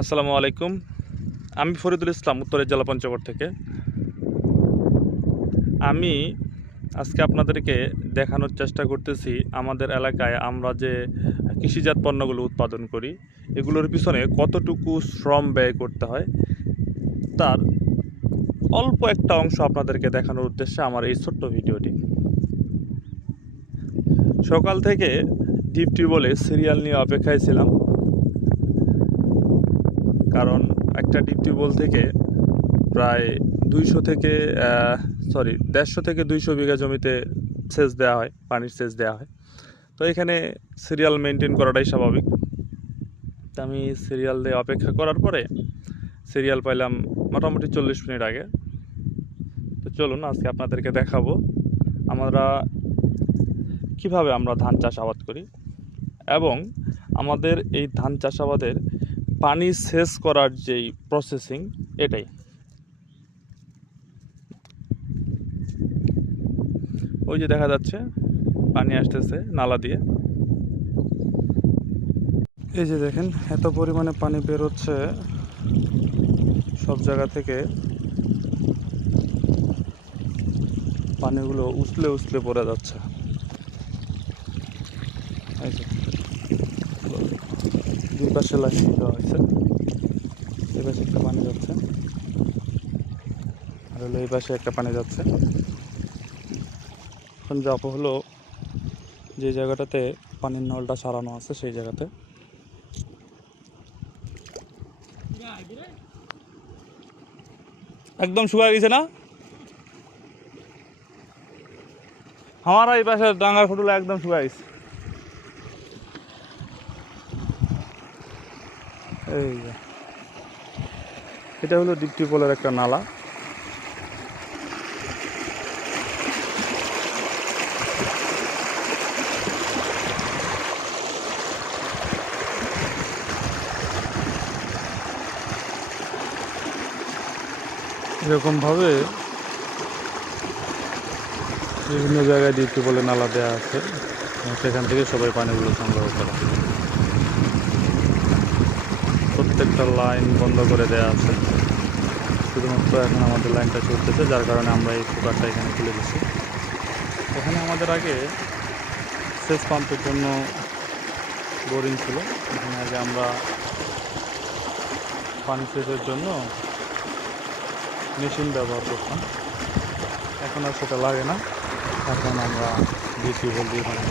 আসসালামু আলাইকুম। আমি ফরিদুল ইসলাম, উত্তরের জেলা পঞ্চগড় থেকে। আমি আজকে আপনাদেরকে দেখানোর চেষ্টা করতেছি আমাদের এলাকায় আমরা যে কৃষিজাত পণ্যগুলো উৎপাদন করি এগুলোর পিছনে কতটুকু শ্রম ব্যয় করতে হয় তার অল্প একটা অংশ আপনাদেরকে দেখানোর উদ্দেশ্যে আমার এই ছোট্ট ভিডিওটি। সকাল থেকে ডিপ টিউবওয়েলে সিরিয়াল নিয়ে অপেক্ষায় ছিলাম, কারণ একটা ডিপ টিউবওয়েল থেকে প্রায় 150 থেকে 200 বিঘা জমিতে সেচ দেওয়া হয়, পানির সেচ দেওয়া হয়। তো এখানে সিরিয়াল মেনটেন করাটাই স্বাভাবিক। তা আমি সিরিয়াল দিয়ে অপেক্ষা করার পরে সিরিয়াল পাইলাম মোটামুটি 40 মিনিট আগে। তো চলুন আজকে আপনাদেরকে দেখাবো কিভাবে আমরা ধান চাষাবাদ করি এবং আমাদের এই ধান চাষাবাদের পানি সেচ করার যেই প্রসেসিং এটাই। ওই যে দেখা যাচ্ছে পানি আসতেছে নালা দিয়ে। এই যে দেখেন এত পরিমাণে পানি বের হচ্ছে সব জায়গা থেকে, পানিগুলো উছলে উছলে পড়ে যাচ্ছে। এই যে দুই পাশে লাগিয়ে দেওয়া হয়েছে, এই পাশে একটা পানি যাচ্ছে আর হলো এই পাশে একটা পানি যাচ্ছে। এখন যাব হলো যে জায়গাটাতে পানির নলটা সারানো আছে সেই জায়গাতে। একদম শুকিয়ে গেছে না আমার এই পাশে ডাঙ্গার ফুটুলা, একদম শুকিয়ে গেছে। এই যে এটা হলো ডিপ টিউবওয়েলের একটা নালা। এরকমভাবে বিভিন্ন জায়গায় ডিপ টিউবওয়েলের নালা দেওয়া আছে, সেখান থেকে সবাই পানিগুলো সংগ্রহ করে। প্রত্যেকটা লাইন বন্ধ করে দেওয়া আছে, শুধুমাত্র এখন আমাদের লাইনটা চলতেছে, যার কারণে আমরা এই কুকারটা এখানে খুলে দিচ্ছি। এখানে আমাদের আগে সেচ পাম্পের জন্য বোরিং ছিল, এখানে আগে আমরা পানি সেচের জন্য মেশিন ব্যবহার করতাম। এখন আর সেটা লাগে না, এখন আমরা ডিপ টিউবওয়েল দিয়ে পানি